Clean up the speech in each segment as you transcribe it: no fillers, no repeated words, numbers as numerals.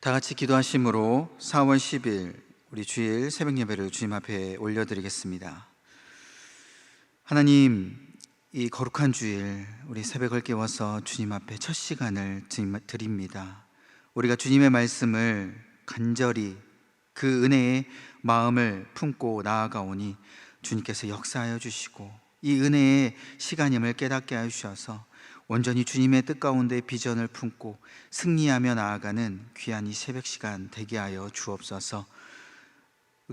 다 같이 기도하심으로 4월 10일 우리 주일 새벽 예배를 주님 앞에 올려드리겠습니다. 하나님, 이 거룩한 주일 우리 새벽을 깨워서 주님 앞에 첫 시간을 드립니다. 우리가 주님의 말씀을 간절히 그 은혜의 마음을 품고 나아가오니 주님께서 역사하여 주시고 이 은혜의 시간임을 깨닫게 하여 주셔서 온전히 주님의 뜻 가운데 비전을 품고 승리하며 나아가는 귀한 이 새벽 시간 되게 하여 주옵소서.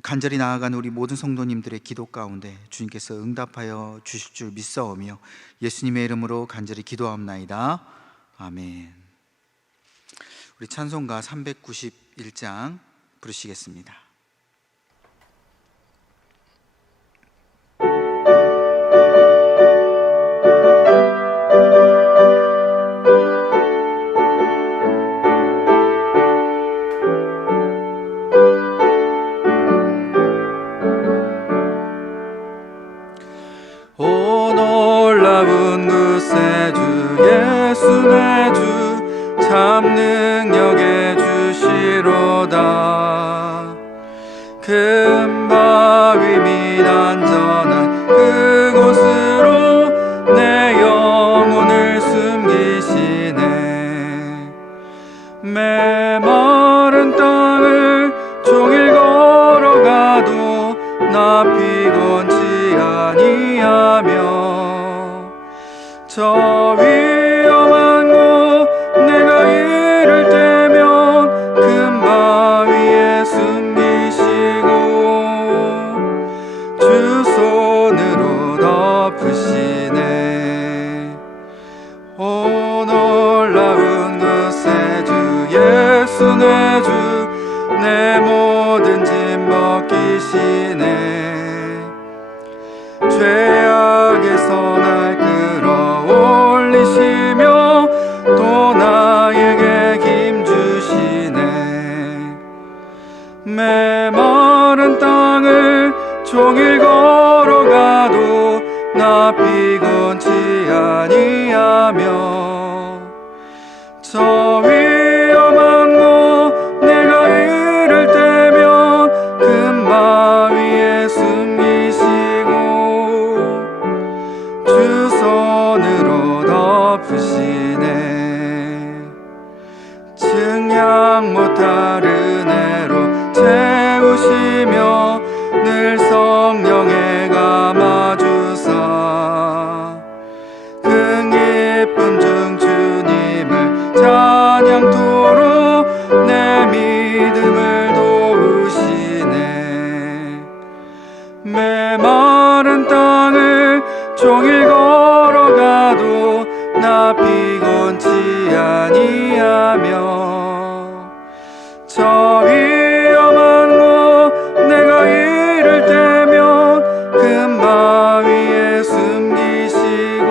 간절히 나아가는 우리 모든 성도님들의 기도 가운데 주님께서 응답하여 주실 줄 믿사오며 예수님의 이름으로 간절히 기도하옵나이다. 아멘. 우리 찬송가 391장 부르시겠습니다. 참 능력의 주시로다. 큰 바위 및 안전한 그곳으로 내 영혼을 숨기시네. 메마른 땅을 종일 걸어가도 나 피곤치 아니하며 저 위험한 곳 내가 이를 때면 큰 바위에 숨기시고 주 손으로 덮으시네. 오 놀라운 것에 주 예수 내 주 내 모든 짐 벗기시네. 죄악에서 날 끌어올리시며 또 나에게 힘 주시네. 메마른 땅을 종일 걸어가도 나 피곤치 아니하며 저 위험한 곳 내가 이를 때면 큰 바위에 숨기시고 주 손으로 덮으시네. 증량 못할 은혜로 채우시며 늘 성령에 감아주사 큰 기쁨 중 주님을 찬양토록 내 믿음을 도우시네. 메마른 땅을 종일 걸어가도 나 피곤치 아니하며 저 위험한 곳 내가 이를 때면 큰 바위에 숨기시고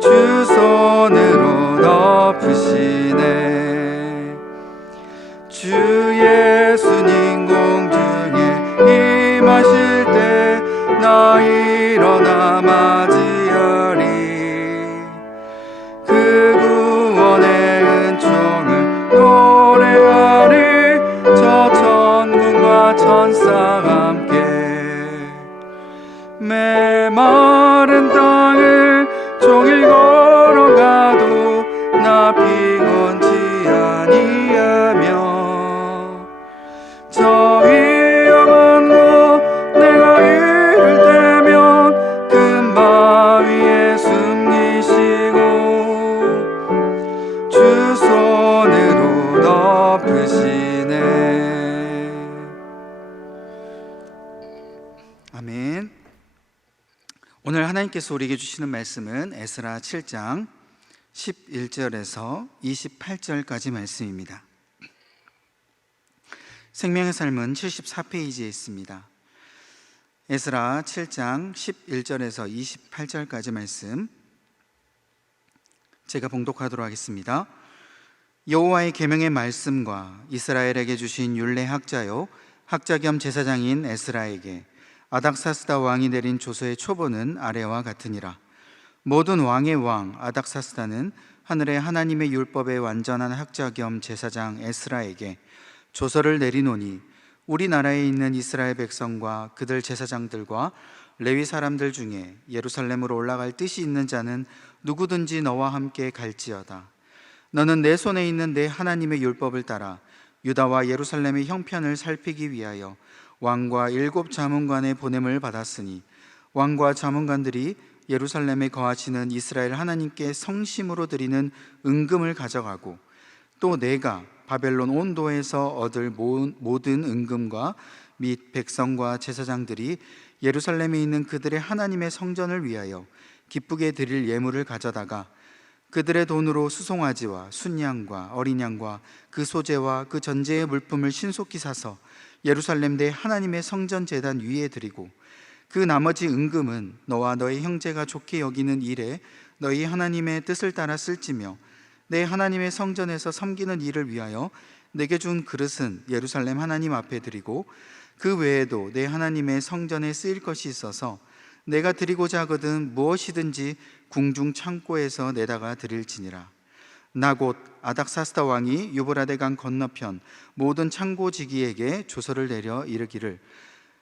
주 손으로 덮으시네. 주 예수님 공중에 임하실 때 나 일어나 맞이하리. 그 구원의 은총을 노래하리. 저 천군과 천사 함께 메마른 땅을 종일 걸어가도 나 피곤치 아니하며 저 위험한 곳 내가 이를 때면 큰 바위에 숨기시고 주 손으로 덮으시네. 아멘. 오늘 하나님께서 우리에게 주시는 말씀은 에스라 7장 11절에서 28절까지 말씀입니다. 생명의 삶은 74페이지에 있습니다. 에스라 7장 11절에서 28절까지 말씀 제가 봉독하도록 하겠습니다. 여호와의 계명의 말씀과 이스라엘에게 주신 율례 학자요 학자 겸 제사장인 에스라에게 아닥사스다 왕이 내린 조서의 초본은 아래와 같으니라. 모든 왕의 왕 아닥사스다는 하늘의 하나님의 율법의 완전한 학자 겸 제사장 에스라에게 조서를 내리노니 우리나라에 있는 이스라엘 백성과 그들 제사장들과 레위 사람들 중에 예루살렘으로 올라갈 뜻이 있는 자는 누구든지 너와 함께 갈지어다. 너는 내 손에 있는 내 하나님의 율법을 따라 유다와 예루살렘의 형편을 살피기 위하여 왕과 7 자문관의 보냄을 받았으니 왕과 자문관들이 예루살렘에 거하시는 이스라엘 하나님께 성심으로 드리는 은금을 가져가고 또 내가 바벨론 온도에서 얻을 모든 은금과 및 백성과 제사장들이 예루살렘에 있는 그들의 하나님의 성전을 위하여 기쁘게 드릴 예물을 가져다가 그들의 돈으로 수송아지와 순양과 어린 양과 그 소재와 그 전제의 물품을 신속히 사서 예루살렘 내 하나님의 성전 제단 위에 드리고 그 나머지 은금은 너와 너의 형제가 좋게 여기는 일에 너희 하나님의 뜻을 따라 쓸지며 내 하나님의 성전에서 섬기는 일을 위하여 내게 준 그릇은 예루살렘 하나님 앞에 드리고 그 외에도 내 하나님의 성전에 쓰일 것이 있어서 내가 드리고자 하거든 무엇이든지 궁중 창고에서 내다가 드릴지니라. 나 곧 아닥사스다 왕이 유브라데 강 건너편 모든 창고지기에게 조서를 내려 이르기를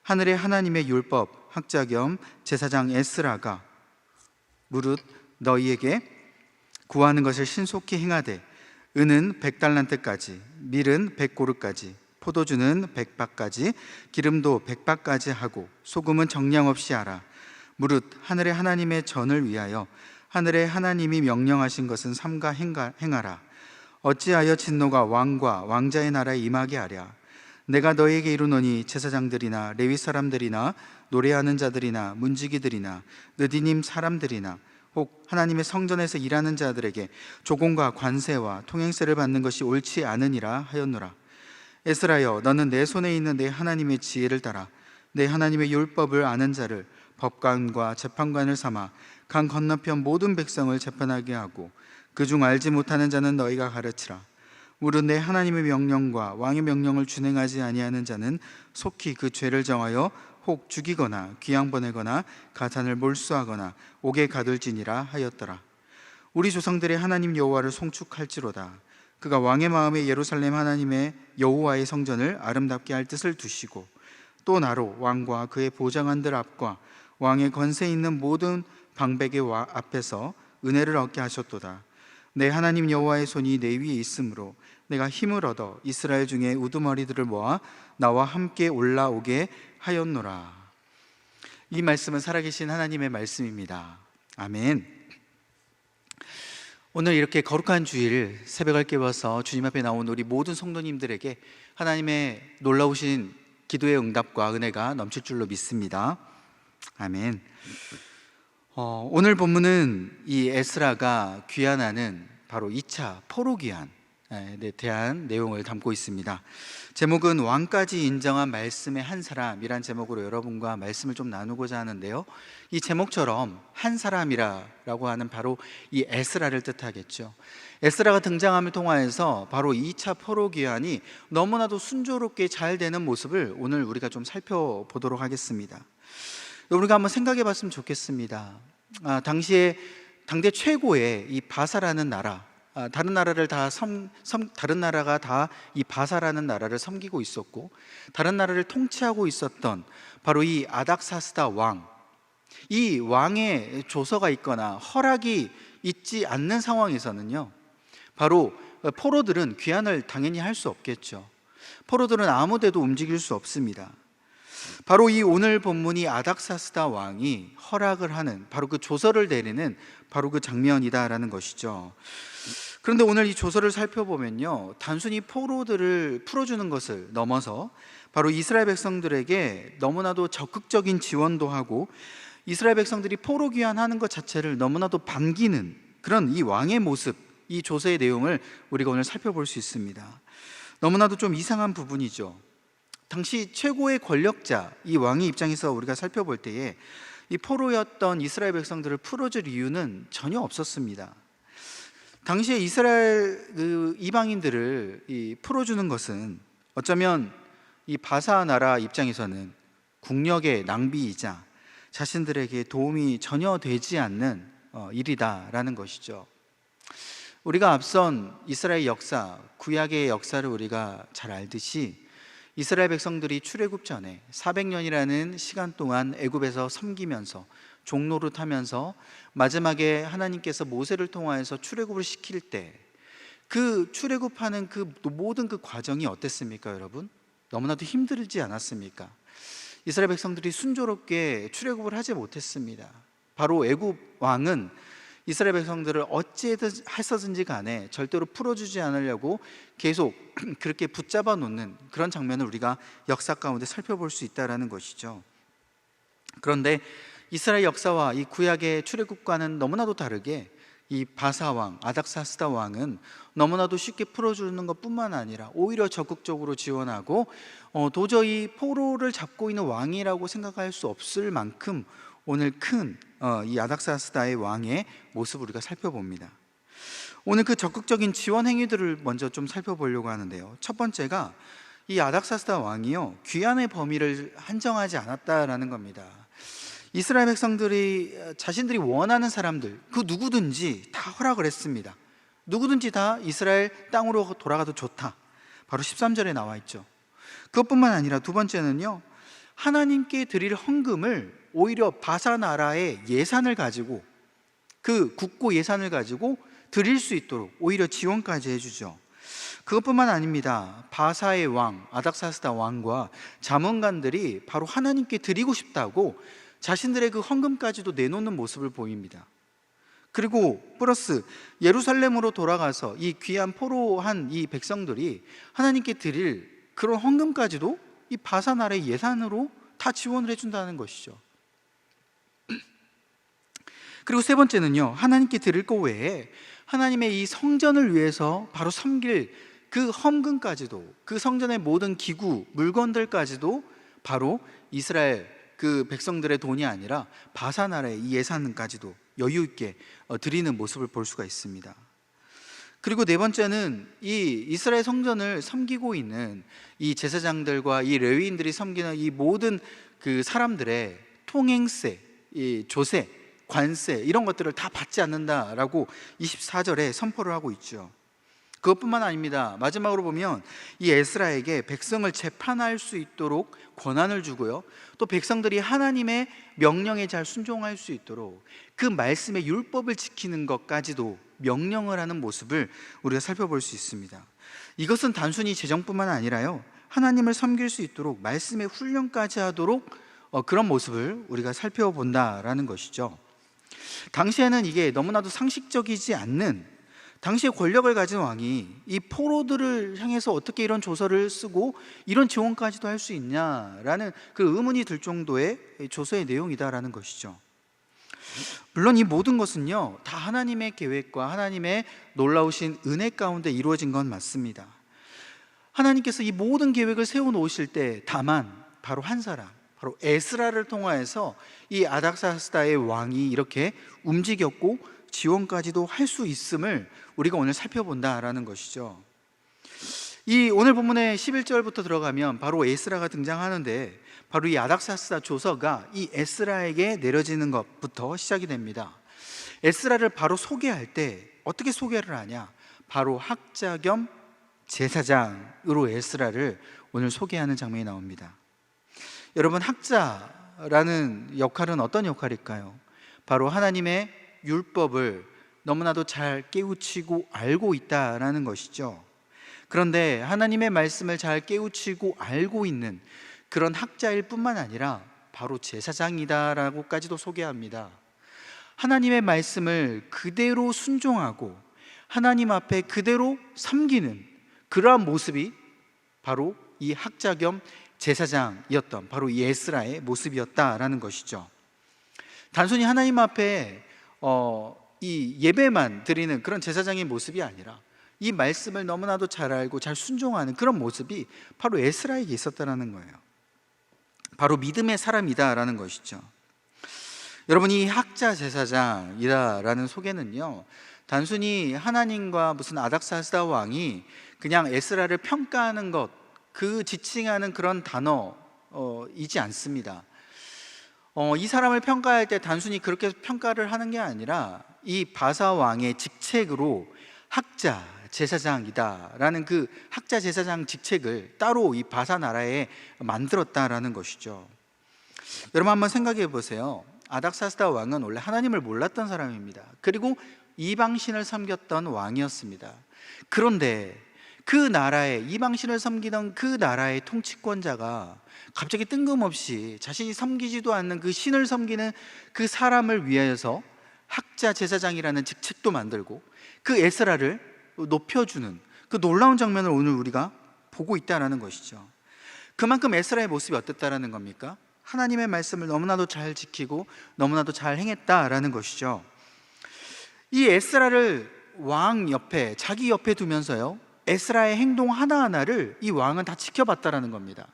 하늘의 하나님의 율법 학자 겸 제사장 에스라가 무릇 너희에게 구하는 것을 신속히 행하되 은은 100달란트까지 밀은 100고르까지 포도주는 100바까지 기름도 100바까지 하고 소금은 정량 없이 하라. 무릇 하늘의 하나님의 전을 위하여 하늘의 하나님이 명령하신 것은 삼가 행하라. 어찌하여 진노가 왕과 왕자의 나라에 임하게 하랴. 내가 너희에게 이르노니 제사장들이나 레위 사람들이나 노래하는 자들이나 문지기들이나 느디님 사람들이나 혹 하나님의 성전에서 일하는 자들에게 조공과 관세와 통행세를 받는 것이 옳지 않으니라 하였노라. 에스라여, 너는 내 손에 있는 내 하나님의 지혜를 따라 내 하나님의 율법을 아는 자를 법관과 재판관을 삼아 강 건너편 모든 백성을 재판하게 하고 그중 알지 못하는 자는 너희가 가르치라. 무릇 내 하나님의 명령과 왕의 명령을 준행하지 아니하는 자는 속히 그 죄를 정하여 혹 죽이거나 귀양 보내거나 가산을 몰수하거나 옥에 가둘지니라 하였더라. 우리 조상들의 하나님 여호와를 송축할지로다. 그가 왕의 마음에 예루살렘 하나님의 여호와의 성전을 아름답게 할 뜻을 두시고 또 나로 왕과 그의 보좌관들 앞과 왕의 권세 있는 모든 방백의 앞에서 은혜를 얻게 하셨도다. 내 하나님 여호와의 손이 내 위에 있으므로 내가 힘을 얻어 이스라엘 중에 우두머리들을 모아 나와 함께 올라오게 하였노라. 이 말씀은 살아계신 하나님의 말씀입니다. 아멘. 오늘 이렇게 거룩한 주일 새벽을 깨워서 주님 앞에 나온 우리 모든 성도님들에게 하나님의 놀라우신 기도의 응답과 은혜가 넘칠 줄로 믿습니다. 아멘. 오늘 본문은 이 에스라가 귀환하는 바로 2차 포로 귀환에 대한 내용을 담고 있습니다. 제목은 왕까지 인정한 말씀의 한 사람이란 제목으로 여러분과 말씀을 좀 나누고자 하는데요, 이 제목처럼 한 사람이라고 하는 바로 이 에스라를 뜻하겠죠. 에스라가 등장함을 통하여서 바로 2차 포로 귀환이 너무나도 순조롭게 잘 되는 모습을 오늘 우리가 좀 살펴보도록 하겠습니다. 우리가 한번 생각해 봤으면 좋겠습니다. 당시에 당대 최고의 이 바사라는 나라, 다른 나라가 다 이 바사라는 나라를 섬기고 있었고 다른 나라를 통치하고 있었던 바로 이 아닥사스다 왕, 이 왕의 조서가 있거나 허락이 있지 않는 상황에서는요, 바로 포로들은 귀환을 당연히 할 수 없겠죠. 포로들은 아무 데도 움직일 수 없습니다. 바로 이 오늘 본문이 아닥사스다 왕이 허락을 하는 바로 그 조서를 내리는 바로 그 장면이다라는 것이죠. 그런데 오늘 이 조서를 살펴보면요, 단순히 포로들을 풀어주는 것을 넘어서 바로 이스라엘 백성들에게 너무나도 적극적인 지원도 하고 이스라엘 백성들이 포로 귀환하는 것 자체를 너무나도 반기는 그런 이 왕의 모습, 이 조서의 내용을 우리가 오늘 살펴볼 수 있습니다. 너무나도 좀 이상한 부분이죠. 당시 최고의 권력자 이 왕의 입장에서 우리가 살펴볼 때에 이 포로였던 이스라엘 백성들을 풀어줄 이유는 전혀 없었습니다. 당시에 이스라엘 이방인들을 풀어주는 것은 어쩌면 이 바사 나라 입장에서는 국력의 낭비이자 자신들에게 도움이 전혀 되지 않는 일이다라는 것이죠. 우리가 앞선 이스라엘 역사, 구약의 역사를 우리가 잘 알듯이 이스라엘 백성들이 출애굽 전에 400년이라는 시간 동안 애굽에서 섬기면서 종노릇하면서 마지막에 하나님께서 모세를 통하여서 출애굽을 시킬 때 그 출애굽하는 그 모든 그 과정이 어땠습니까, 여러분? 너무나도 힘들지 않았습니까? 이스라엘 백성들이 순조롭게 출애굽을 하지 못했습니다. 바로 애굽 왕은 이스라엘 백성들을 어찌해서든지 간에 절대로 풀어주지 않으려고 계속 그렇게 붙잡아 놓는 그런 장면을 우리가 역사 가운데 살펴볼 수 있다는 것이죠. 그런데 이스라엘 역사와 이 구약의 출애굽과는 너무나도 다르게 이 바사 왕, 아닥사스다 왕은 너무나도 쉽게 풀어주는 것뿐만 아니라 오히려 적극적으로 지원하고 도저히 포로를 잡고 있는 왕이라고 생각할 수 없을 만큼 오늘 큰 이 아닥사스다의 왕의 모습을 우리가 살펴봅니다. 오늘 그 적극적인 지원 행위들을 먼저 좀 살펴보려고 하는데요. 첫 번째가 이 아닥사스다 왕이요, 귀환의 범위를 한정하지 않았다라는 겁니다. 이스라엘 백성들이 자신들이 원하는 사람들 그 누구든지 다 허락을 했습니다. 누구든지 다 이스라엘 땅으로 돌아가도 좋다. 바로 13절에 나와 있죠. 그것뿐만 아니라 두 번째는요, 하나님께 드릴 헌금을 오히려 바사 나라의 예산을 가지고, 그 국고 예산을 가지고 드릴 수 있도록 오히려 지원까지 해주죠. 그것뿐만 아닙니다. 바사의 왕 아닥사스다 왕과 자문관들이 바로 하나님께 드리고 싶다고 자신들의 그 헌금까지도 내놓는 모습을 보입니다. 그리고 플러스 예루살렘으로 돌아가서 이 귀한 포로한 이 백성들이 하나님께 드릴 그런 헌금까지도 이 바사 나라의 예산으로 다 지원을 해준다는 것이죠. 그리고 세 번째는요, 하나님께 드릴 것 외에 하나님의 이 성전을 위해서 바로 섬길 그 헌금까지도, 그 성전의 모든 기구, 물건들까지도 바로 이스라엘 그 백성들의 돈이 아니라 바사 나라의 이 예산까지도 여유 있게 드리는 모습을 볼 수가 있습니다. 그리고 네 번째는 이 이스라엘 성전을 섬기고 있는 이 제사장들과 이 레위인들이 섬기는 이 모든 그 사람들의 통행세, 이 조세, 관세 이런 것들을 다 받지 않는다라고 24절에 선포를 하고 있죠. 그것뿐만 아닙니다. 마지막으로 보면 이 에스라에게 백성을 재판할 수 있도록 권한을 주고요, 또 백성들이 하나님의 명령에 잘 순종할 수 있도록 그 말씀의 율법을 지키는 것까지도 명령을 하는 모습을 우리가 살펴볼 수 있습니다. 이것은 단순히 재정뿐만 아니라요, 하나님을 섬길 수 있도록 말씀의 훈련까지 하도록 그런 모습을 우리가 살펴본다라는 것이죠. 당시에는 이게 너무나도 상식적이지 않는, 당시에 권력을 가진 왕이 이 포로들을 향해서 어떻게 이런 조서를 쓰고 이런 지원까지도 할 수 있냐라는 그 의문이 들 정도의 조서의 내용이다라는 것이죠. 물론 이 모든 것은요, 다 하나님의 계획과 하나님의 놀라우신 은혜 가운데 이루어진 건 맞습니다. 하나님께서 이 모든 계획을 세워놓으실 때 다만 바로 한 사람, 바로 에스라를 통하여서 이 아닥사스다의 왕이 이렇게 움직였고 지원까지도 할 수 있음을 우리가 오늘 살펴본다라는 것이죠. 이 오늘 본문의 11절부터 들어가면 바로 에스라가 등장하는데, 바로 이 아닥사스다 조서가 이 에스라에게 내려지는 것부터 시작이 됩니다. 에스라를 바로 소개할 때 어떻게 소개를 하냐? 바로 학자 겸 제사장으로 에스라를 오늘 소개하는 장면이 나옵니다. 여러분, 학자라는 역할은 어떤 역할일까요? 바로 하나님의 율법을 너무나도 잘 깨우치고 알고 있다라는 것이죠. 그런데 하나님의 말씀을 잘 깨우치고 알고 있는 그런 학자일 뿐만 아니라 바로 제사장이다라고까지도 소개합니다. 하나님의 말씀을 그대로 순종하고 하나님 앞에 그대로 섬기는 그러한 모습이 바로 이 학자 겸 제사장이었던 바로 이 에스라의 모습이었다라는 것이죠. 단순히 하나님 앞에 이 예배만 드리는 그런 제사장의 모습이 아니라 이 말씀을 너무나도 잘 알고 잘 순종하는 그런 모습이 바로 에스라에게 있었다는 거예요. 바로 믿음의 사람이다라는 것이죠. 여러분, 이 학자 제사장이다라는 소개는요, 단순히 하나님과 무슨 아닥사스다 왕이 그냥 에스라를 평가하는 것, 그 지칭하는 그런 단어이지 않습니다. 이 사람을 평가할 때 단순히 그렇게 평가를 하는 게 아니라 이 바사 왕의 직책으로 학자 제사장이다라는 그 학자 제사장 직책을 따로 이 바사 나라에 만들었다라는 것이죠. 여러분 한번 생각해 보세요. 아닥사스다 왕은 원래 하나님을 몰랐던 사람입니다. 그리고 이방신을 섬겼던 왕이었습니다. 그런데 그 나라의 이방신을 섬기던 그 나라의 통치권자가 갑자기 뜬금없이 자신이 섬기지도 않는 그 신을 섬기는 그 사람을 위하여서 학자 제사장이라는 직책도 만들고 그 에스라를 높여주는 그 놀라운 장면을 오늘 우리가 보고 있다는 것이죠. 그만큼 에스라의 모습이 어땠다라는 겁니까? 하나님의 말씀을 너무나도 잘 지키고 너무나도 잘 행했다라는 것이죠. 이 에스라를 왕 옆에, 자기 옆에 두면서요, 에스라의 행동 하나하나를 이 왕은 다 지켜봤다라는 겁니다.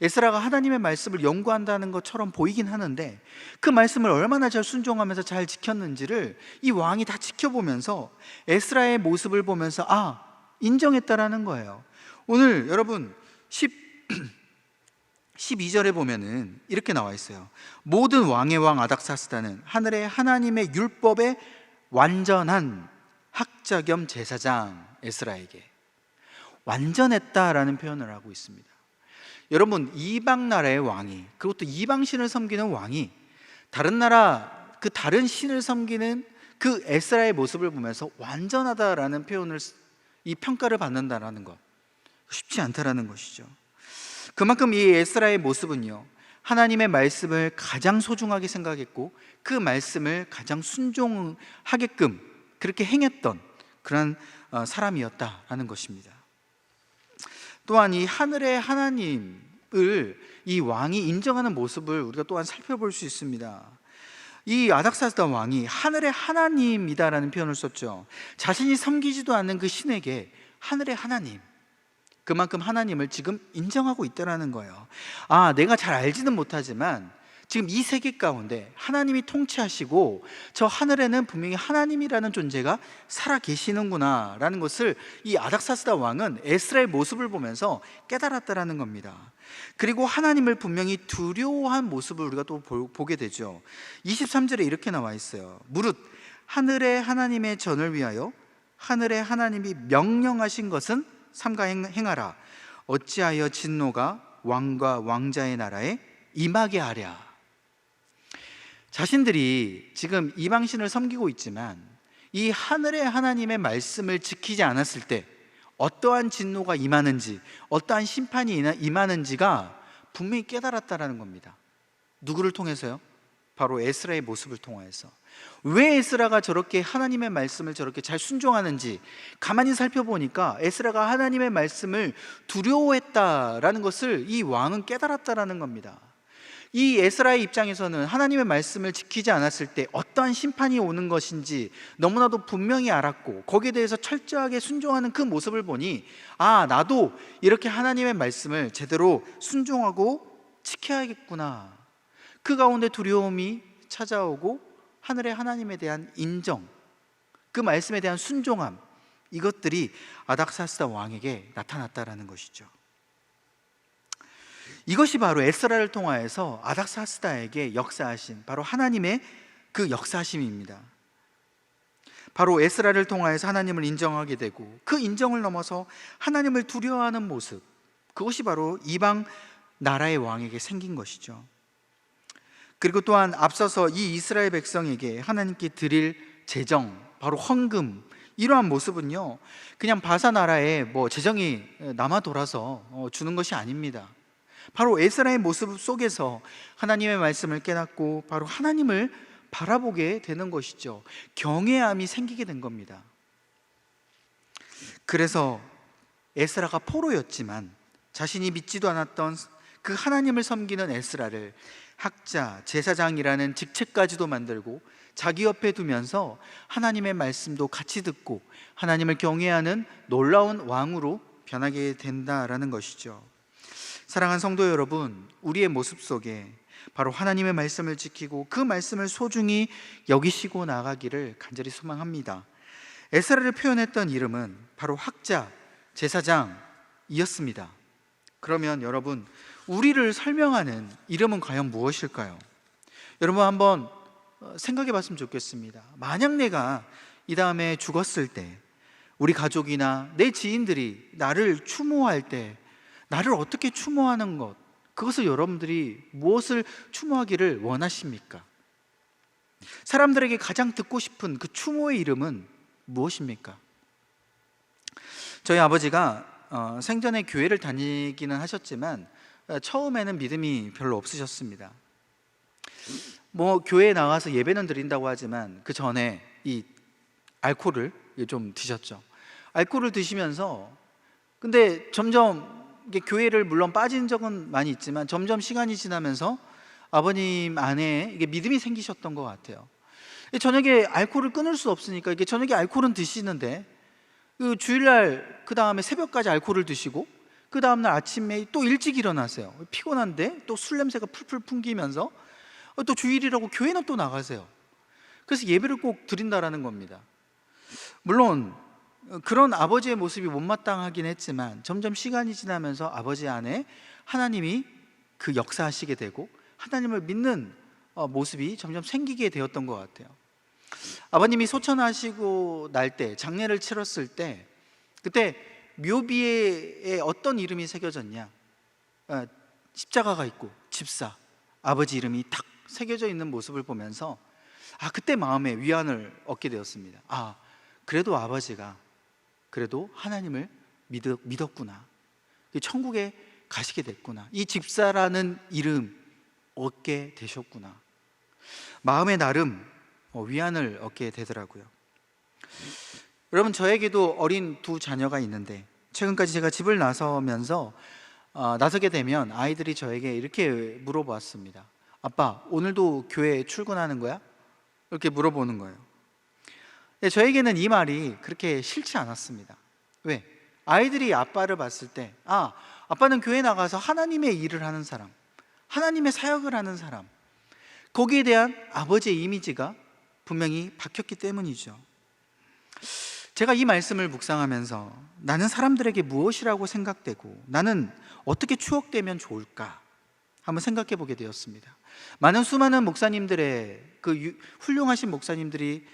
에스라가 하나님의 말씀을 연구한다는 것처럼 보이긴 하는데 그 말씀을 얼마나 잘 순종하면서 잘 지켰는지를 이 왕이 다 지켜보면서 에스라의 모습을 보면서 인정했다라는 거예요. 오늘 여러분 12절에 보면은 이렇게 나와 있어요. 모든 왕의 왕 아닥사스다는 하늘의 하나님의 율법에 완전한 학자 겸 제사장 에스라에게 완전했다라는 표현을 하고 있습니다. 여러분, 이방 나라의 왕이, 그리고 또 이방신을 섬기는 왕이 다른 나라 그 다른 신을 섬기는 그 에스라의 모습을 보면서 완전하다라는 표현을, 이 평가를 받는다라는 것, 쉽지 않다라는 것이죠. 그만큼 이 에스라의 모습은요, 하나님의 말씀을 가장 소중하게 생각했고 그 말씀을 가장 순종하게끔 그렇게 행했던 그런 사람이었다라는 것입니다. 또한 이 하늘의 하나님을 이 왕이 인정하는 모습을 우리가 또한 살펴볼 수 있습니다. 이 아닥사스다 왕이 하늘의 하나님이다라는 표현을 썼죠. 자신이 섬기지도 않는 그 신에게 하늘의 하나님, 그만큼 하나님을 지금 인정하고 있다는 거예요. 내가 잘 알지는 못하지만 지금 이 세계 가운데 하나님이 통치하시고 저 하늘에는 분명히 하나님이라는 존재가 살아 계시는구나 라는 것을 이 아닥사스다 왕은 에스라의 모습을 보면서 깨달았다는 겁니다. 그리고 하나님을 분명히 두려워한 모습을 우리가 또 보게 되죠. 23절에 이렇게 나와 있어요. 무릇 하늘의 하나님의 전을 위하여 하늘의 하나님이 명령하신 것은 삼가 행하라. 어찌하여 진노가 왕과 왕자의 나라에 임하게 하랴. 자신들이 지금 이방신을 섬기고 있지만 이 하늘의 하나님의 말씀을 지키지 않았을 때 어떠한 진노가 임하는지, 어떠한 심판이 임하는지가 분명히 깨달았다라는 겁니다. 누구를 통해서요? 바로 에스라의 모습을 통하여서. 왜 에스라가 저렇게 하나님의 말씀을 저렇게 잘 순종하는지 가만히 살펴보니까 에스라가 하나님의 말씀을 두려워했다라는 것을 이 왕은 깨달았다라는 겁니다. 이 에스라의 입장에서는 하나님의 말씀을 지키지 않았을 때 어떠한 심판이 오는 것인지 너무나도 분명히 알았고 거기에 대해서 철저하게 순종하는 그 모습을 보니 나도 이렇게 하나님의 말씀을 제대로 순종하고 지켜야겠구나. 그 가운데 두려움이 찾아오고 하늘의 하나님에 대한 인정, 그 말씀에 대한 순종함, 이것들이 아닥사스다 왕에게 나타났다라는 것이죠. 이것이 바로 에스라를 통하여서 아닥사스다에게 역사하신 바로 하나님의 그 역사심입니다. 바로 에스라를 통하여서 하나님을 인정하게 되고 그 인정을 넘어서 하나님을 두려워하는 모습, 그것이 바로 이방 나라의 왕에게 생긴 것이죠. 그리고 또한 앞서서 이 이스라엘 백성에게 하나님께 드릴 재정, 바로 헌금, 이러한 모습은요 그냥 바사 나라에 재정이 남아 돌아서 주는 것이 아닙니다. 바로 에스라의 모습 속에서 하나님의 말씀을 깨닫고 바로 하나님을 바라보게 되는 것이죠. 경외함이 생기게 된 겁니다. 그래서 에스라가 포로였지만 자신이 믿지도 않았던 그 하나님을 섬기는 에스라를 학자, 제사장이라는 직책까지도 만들고 자기 옆에 두면서 하나님의 말씀도 같이 듣고 하나님을 경외하는 놀라운 왕으로 변하게 된다라는 것이죠. 사랑하는 성도 여러분, 우리의 모습 속에 바로 하나님의 말씀을 지키고 그 말씀을 소중히 여기시고 나가기를 간절히 소망합니다. 에스라를 표현했던 이름은 바로 학자, 제사장이었습니다. 그러면 여러분, 우리를 설명하는 이름은 과연 무엇일까요? 여러분 한번 생각해 봤으면 좋겠습니다. 만약 내가 이 다음에 죽었을 때 우리 가족이나 내 지인들이 나를 추모할 때 나를 어떻게 추모하는 것, 그것을 여러분들이 무엇을 추모하기를 원하십니까? 사람들에게 가장 듣고 싶은 그 추모의 이름은 무엇입니까? 저희 아버지가 생전에 교회를 다니기는 하셨지만 처음에는 믿음이 별로 없으셨습니다. 뭐 교회에 나와서 예배는 드린다고 하지만 그 전에 이 알코올을 좀 드셨죠. 알코올을 드시면서 근데 점점 이게 교회를 물론 빠진 적은 많이 있지만 점점 시간이 지나면서 아버님 안에 이게 믿음이 생기셨던 것 같아요. 저녁에 알코올을 끊을 수 없으니까 이게 저녁에 알코올은 드시는데 그 주일날 그 다음에 새벽까지 알코올을 드시고 그 다음날 아침에 또 일찍 일어나세요. 피곤한데 또 술 냄새가 풀풀 풍기면서 또 주일이라고 교회는 또 나가세요. 그래서 예배를 꼭 드린다라는 겁니다. 물론 그런 아버지의 모습이 못마땅하긴 했지만 점점 시간이 지나면서 아버지 안에 하나님이 그 역사하시게 되고 하나님을 믿는 모습이 점점 생기게 되었던 것 같아요. 아버님이 소천하시고 날 때, 장례를 치렀을 때 그때 묘비에 어떤 이름이 새겨졌냐? 십자가가 있고 집사, 아버지 이름이 탁 새겨져 있는 모습을 보면서 그때 마음에 위안을 얻게 되었습니다. 그래도 아버지가 그래도 하나님을 믿었구나, 천국에 가시게 됐구나, 이 집사라는 이름 얻게 되셨구나, 마음에 나름 위안을 얻게 되더라고요. 여러분, 저에게도 어린 두 자녀가 있는데 최근까지 제가 집을 나서게 되면 아이들이 저에게 이렇게 물어보았습니다. 아빠, 오늘도 교회에 출근하는 거야? 이렇게 물어보는 거예요. 저에게는 이 말이 그렇게 싫지 않았습니다. 왜? 아이들이 아빠를 봤을 때 아빠는 교회 나가서 하나님의 일을 하는 사람, 하나님의 사역을 하는 사람, 거기에 대한 아버지의 이미지가 분명히 박혔기 때문이죠. 제가 이 말씀을 묵상하면서 나는 사람들에게 무엇이라고 생각되고 나는 어떻게 추억되면 좋을까 한번 생각해 보게 되었습니다. 수많은 목사님들의 그 훌륭하신 목사님들이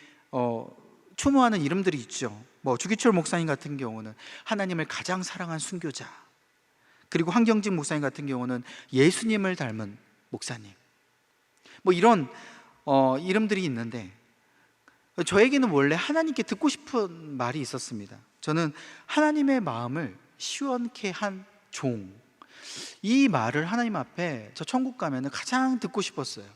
추모하는 이름들이 있죠. 주기철 목사님 같은 경우는 하나님을 가장 사랑한 순교자, 그리고 황경직 목사님 같은 경우는 예수님을 닮은 목사님, 이런 이름들이 있는데 저에게는 원래 하나님께 듣고 싶은 말이 있었습니다. 저는 하나님의 마음을 시원케 한 종, 이 말을 하나님 앞에 저 천국 가면 가장 듣고 싶었어요.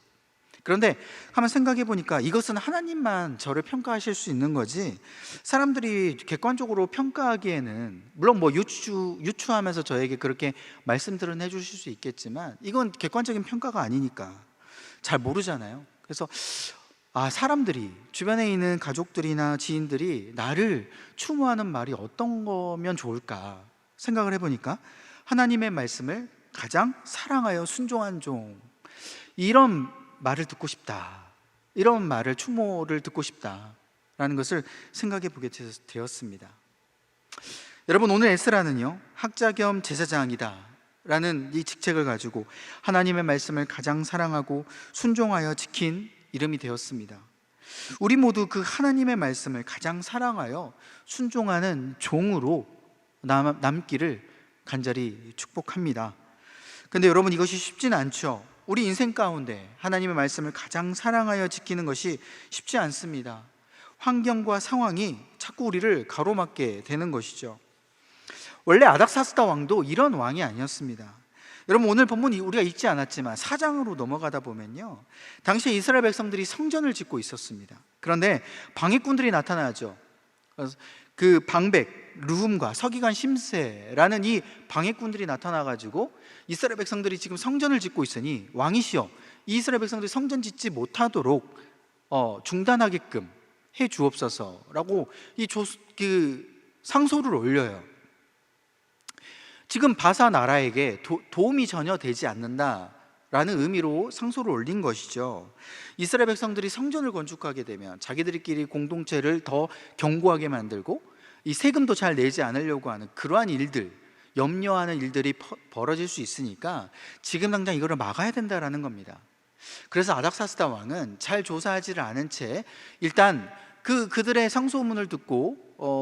그런데 한번 생각해 보니까 이것은 하나님만 저를 평가하실 수 있는 거지 사람들이 객관적으로 평가하기에는, 물론 유추하면서 저에게 그렇게 말씀들은 해주실 수 있겠지만 이건 객관적인 평가가 아니니까 잘 모르잖아요. 그래서 사람들이, 주변에 있는 가족들이나 지인들이 나를 추모하는 말이 어떤 거면 좋을까 생각을 해보니까 하나님의 말씀을 가장 사랑하여 순종한 종, 이런 말을 듣고 싶다, 이런 말을, 추모를 듣고 싶다라는 것을 생각해 보게 되었습니다. 여러분, 오늘 에스라는요, 학자 겸 제사장이다 라는 이 직책을 가지고 하나님의 말씀을 가장 사랑하고 순종하여 지킨 이름이 되었습니다. 우리 모두 그 하나님의 말씀을 가장 사랑하여 순종하는 종으로 남기를 간절히 축복합니다. 근데 여러분, 이것이 쉽지는 않죠. 우리 인생 가운데 하나님의 말씀을 가장 사랑하여 지키는 것이 쉽지 않습니다. 환경과 상황이 자꾸 우리를 가로막게 되는 것이죠. 원래 아닥사스다 왕도 이런 왕이 아니었습니다. 여러분, 오늘 본문 우리가 읽지 않았지만 4장으로 넘어가다 보면요, 당시에 이스라엘 백성들이 성전을 짓고 있었습니다. 그런데 방해꾼들이 나타나죠. 그 방백 르훔과 서기관 심세라는 이 방해꾼들이 나타나가지고 이스라엘 백성들이 지금 성전을 짓고 있으니 왕이시여, 이스라엘 백성들이 성전 짓지 못하도록 중단하게끔 해 주옵소서라고 상소를 올려요. 지금 바사 나라에게 도움이 전혀 되지 않는다라는 의미로 상소를 올린 것이죠. 이스라엘 백성들이 성전을 건축하게 되면 자기들끼리 공동체를 더 견고하게 만들고 이 세금도 잘 내지 않으려고 하는 그러한 일들, 염려하는 일들이 벌어질 수 있으니까 지금 당장 이거를 막아야 된다라는 겁니다. 그래서 아닥사스다 왕은 잘 조사하지를 않은 채 일단 그들의 상소문을 듣고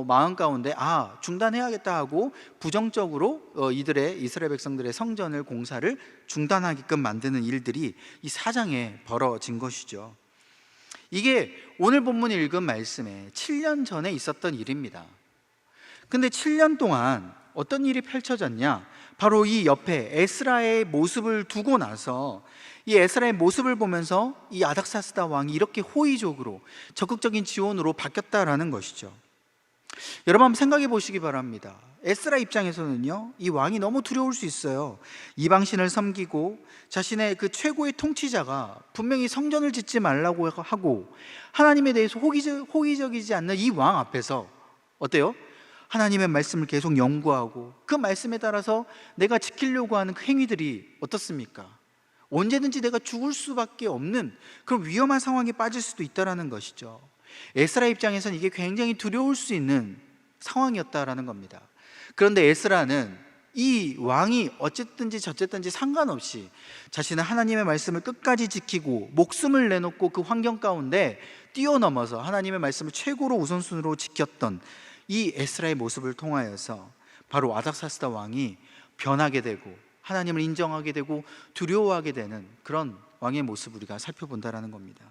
마음 가운데 중단해야겠다 하고 부정적으로 이들의 이스라엘 백성들의 성전을 공사를 중단하게끔 만드는 일들이 이 4장에 벌어진 것이죠. 이게 오늘 본문에 읽은 말씀에 7년 전에 있었던 일입니다. 근데 7년 동안 어떤 일이 펼쳐졌냐? 바로 이 옆에 에스라의 모습을 두고 나서 이 에스라의 모습을 보면서 이 아닥사스다 왕이 이렇게 호의적으로 적극적인 지원으로 바뀌었다라는 것이죠. 여러분 한번 생각해 보시기 바랍니다. 에스라 입장에서는요, 이 왕이 너무 두려울 수 있어요. 이방신을 섬기고 자신의 그 최고의 통치자가 분명히 성전을 짓지 말라고 하고 하나님에 대해서 호의적이지 않는 이 왕 앞에서 어때요? 하나님의 말씀을 계속 연구하고 그 말씀에 따라서 내가 지키려고 하는 그 행위들이 어떻습니까? 언제든지 내가 죽을 수밖에 없는 그런 위험한 상황에 빠질 수도 있다는 것이죠. 에스라 입장에서는 이게 굉장히 두려울 수 있는 상황이었다라는 겁니다. 그런데 에스라는 이 왕이 어쨌든지 저쨌든지 상관없이 자신은 하나님의 말씀을 끝까지 지키고 목숨을 내놓고 그 환경 가운데 뛰어넘어서 하나님의 말씀을 최고로 우선순위로 지켰던 이 에스라의 모습을 통하여서 바로 아닥사스다 왕이 변하게 되고 하나님을 인정하게 되고 두려워하게 되는 그런 왕의 모습을 우리가 살펴본다라는 겁니다.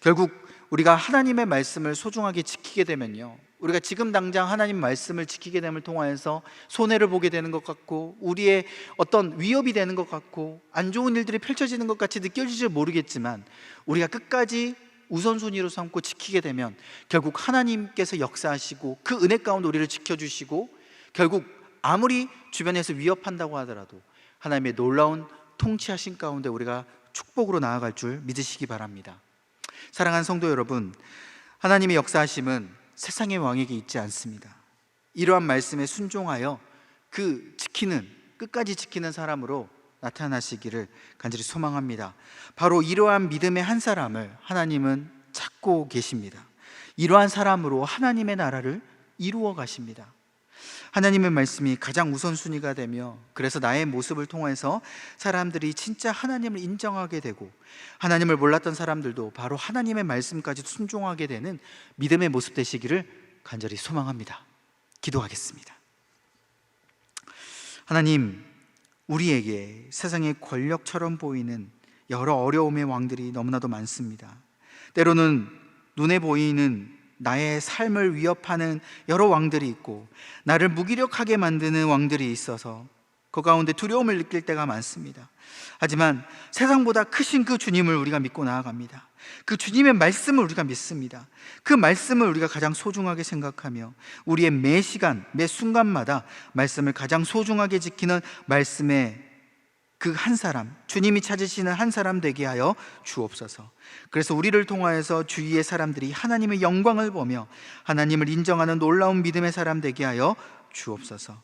결국 우리가 하나님의 말씀을 소중하게 지키게 되면요, 우리가 지금 당장 하나님 말씀을 지키게 됨을 통하여서 손해를 보게 되는 것 같고 우리의 어떤 위협이 되는 것 같고 안 좋은 일들이 펼쳐지는 것 같이 느껴질지 모르겠지만 우리가 끝까지 우선순위로 삼고 지키게 되면 결국 하나님께서 역사하시고 그 은혜 가운데 우리를 지켜주시고 결국 아무리 주변에서 위협한다고 하더라도 하나님의 놀라운 통치하신 가운데 우리가 축복으로 나아갈 줄 믿으시기 바랍니다. 사랑하는 성도 여러분, 하나님의 역사하심은 세상의 왕에게 있지 않습니다. 이러한 말씀에 순종하여 끝까지 지키는 사람으로 나타나시기를 간절히 소망합니다. 바로 이러한 믿음의 한 사람을 하나님은 찾고 계십니다. 이러한 사람으로 하나님의 나라를 이루어 가십니다. 하나님의 말씀이 가장 우선순위가 되며 그래서 나의 모습을 통해서 사람들이 진짜 하나님을 인정하게 되고 하나님을 몰랐던 사람들도 바로 하나님의 말씀까지 순종하게 되는 믿음의 모습 되시기를 간절히 소망합니다. 기도하겠습니다. 하나님, 우리에게 세상의 권력처럼 보이는 여러 어려움의 왕들이 너무나도 많습니다. 때로는 눈에 보이는 나의 삶을 위협하는 여러 왕들이 있고 나를 무기력하게 만드는 왕들이 있어서 그 가운데 두려움을 느낄 때가 많습니다. 하지만 세상보다 크신 그 주님을 우리가 믿고 나아갑니다. 그 주님의 말씀을 우리가 믿습니다. 그 말씀을 우리가 가장 소중하게 생각하며 우리의 매 시간, 매 순간마다 말씀을 가장 소중하게 지키는 말씀의 그 한 사람, 주님이 찾으시는 한 사람 되게 하여 주옵소서. 그래서 우리를 통하여서 주위의 사람들이 하나님의 영광을 보며 하나님을 인정하는 놀라운 믿음의 사람 되게 하여 주옵소서.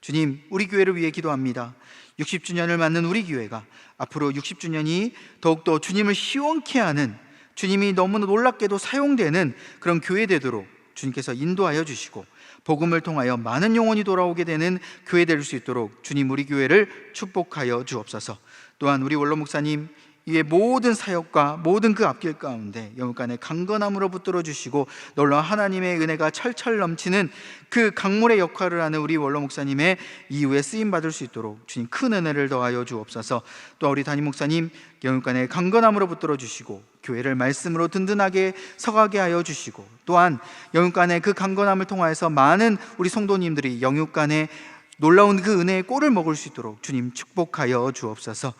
주님, 우리 교회를 위해 기도합니다. 60주년을 맞는 우리 교회가 앞으로 60주년이 더욱더 주님을 시원케 하는, 주님이 너무나 놀랍게도 사용되는 그런 교회 되도록 주님께서 인도하여 주시고 복음을 통하여 많은 영혼이 돌아오게 되는 교회 될 수 있도록 주님 우리 교회를 축복하여 주옵소서. 또한 우리 원로 목사님 이의 모든 사역과 모든 그 앞길 가운데 영육간의 강건함으로 붙들어 주시고 놀라운 하나님의 은혜가 철철 넘치는 그 강물의 역할을 하는 우리 원로 목사님의 이후에 쓰임 받을 수 있도록 주님 큰 은혜를 더하여 주옵소서. 또 우리 담임 목사님 영육간의 강건함으로 붙들어 주시고 교회를 말씀으로 든든하게 서가게 하여 주시고 또한 영육간의 그 강건함을 통하여서 많은 우리 성도님들이 영육간의 놀라운 그 은혜의 꼴을 먹을 수 있도록 주님 축복하여 주옵소서.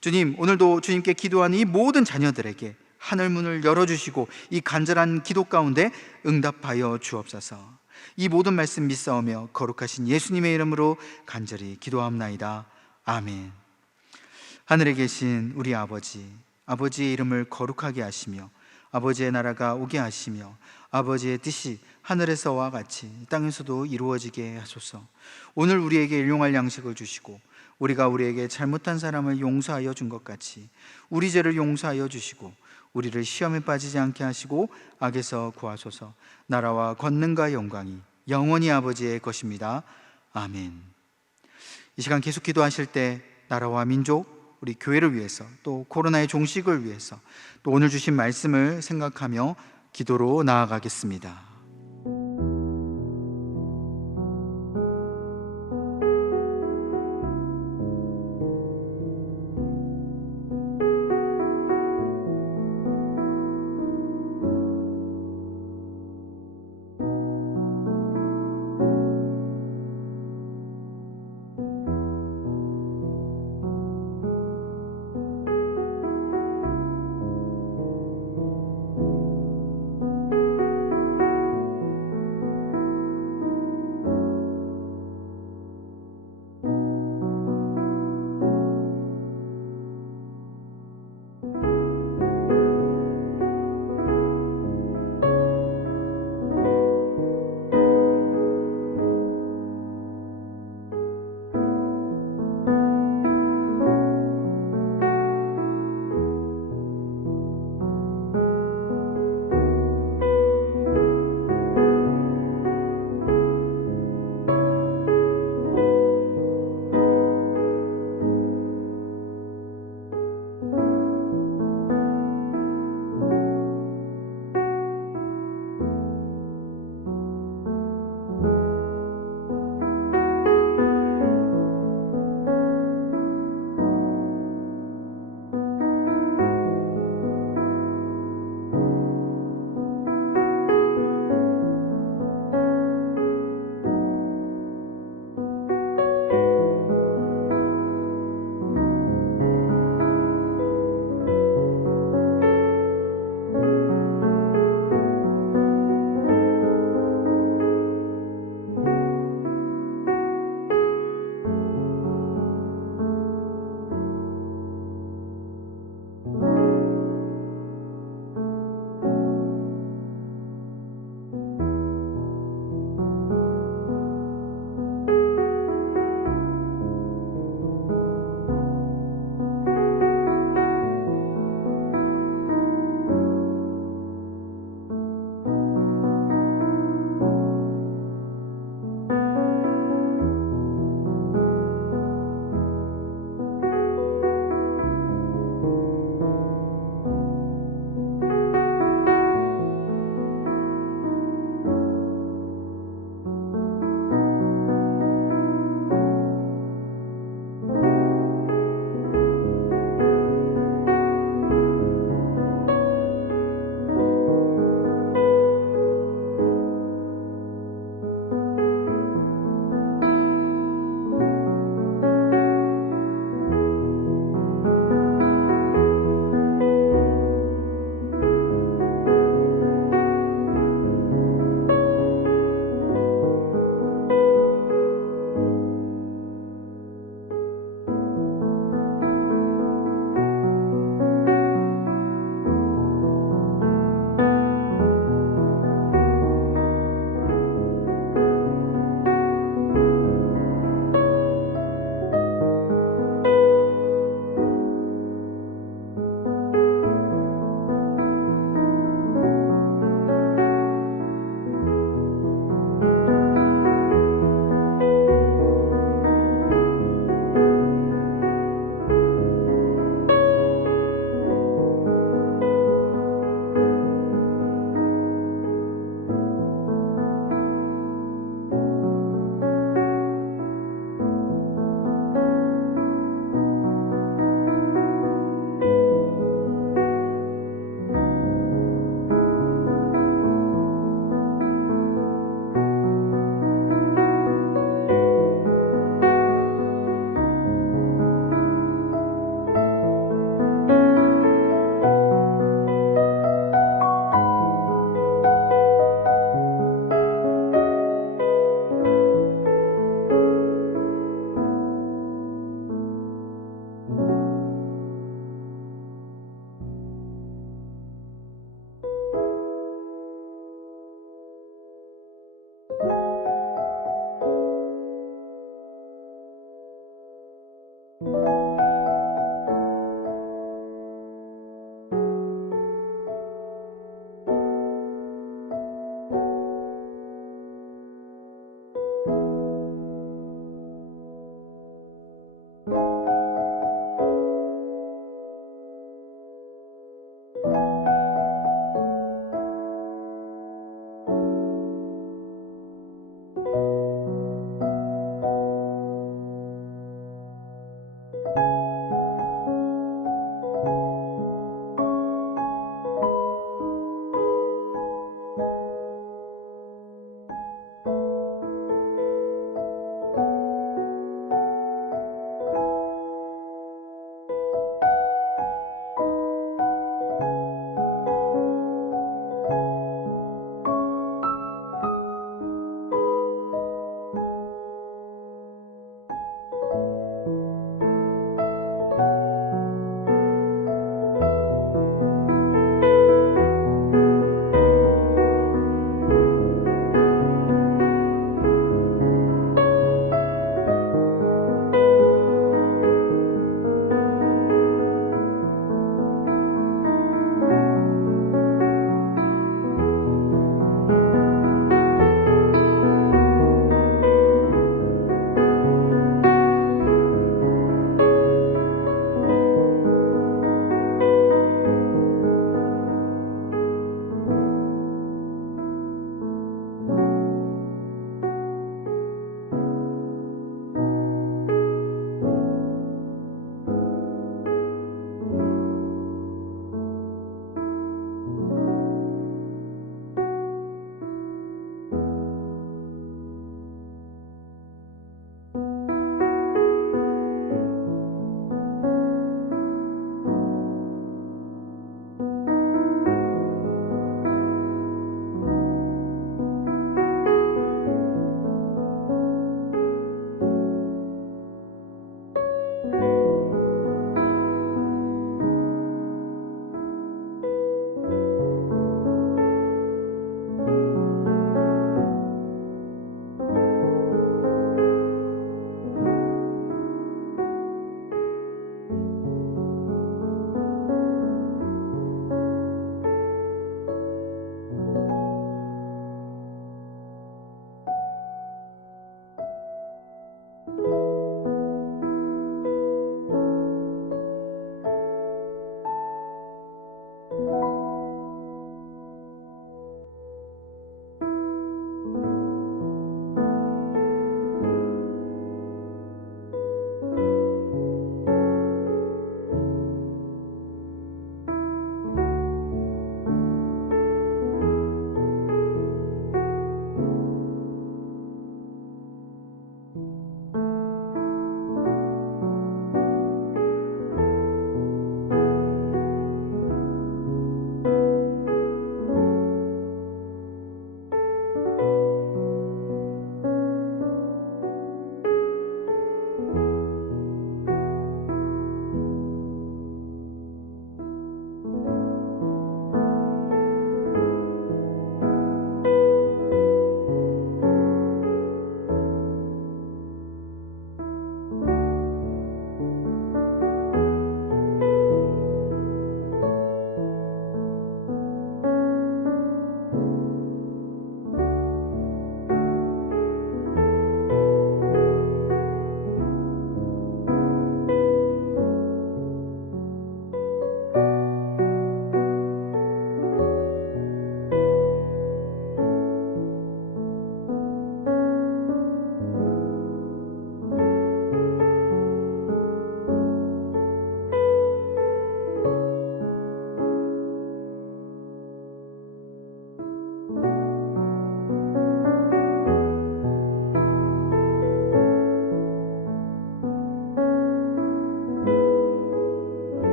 주님, 오늘도 주님께 기도하는 이 모든 자녀들에게 하늘문을 열어주시고 이 간절한 기도 가운데 응답하여 주옵소서. 이 모든 말씀 믿사오며 거룩하신 예수님의 이름으로 간절히 기도하옵나이다. 아멘. 하늘에 계신 우리 아버지, 아버지의 이름을 거룩하게 하시며 아버지의 나라가 오게 하시며 아버지의 뜻이 하늘에서와 같이 땅에서도 이루어지게 하소서. 오늘 우리에게 일용할 양식을 주시고 우리가 우리에게 잘못한 사람을 용서하여 준 것 같이 우리 죄를 용서하여 주시고 우리를 시험에 빠지지 않게 하시고 악에서 구하소서. 나라와 권능과 영광이 영원히 아버지의 것입니다. 아멘. 이 시간 계속 기도하실 때 나라와 민족, 우리 교회를 위해서 또 코로나의 종식을 위해서 또 오늘 주신 말씀을 생각하며 기도로 나아가겠습니다.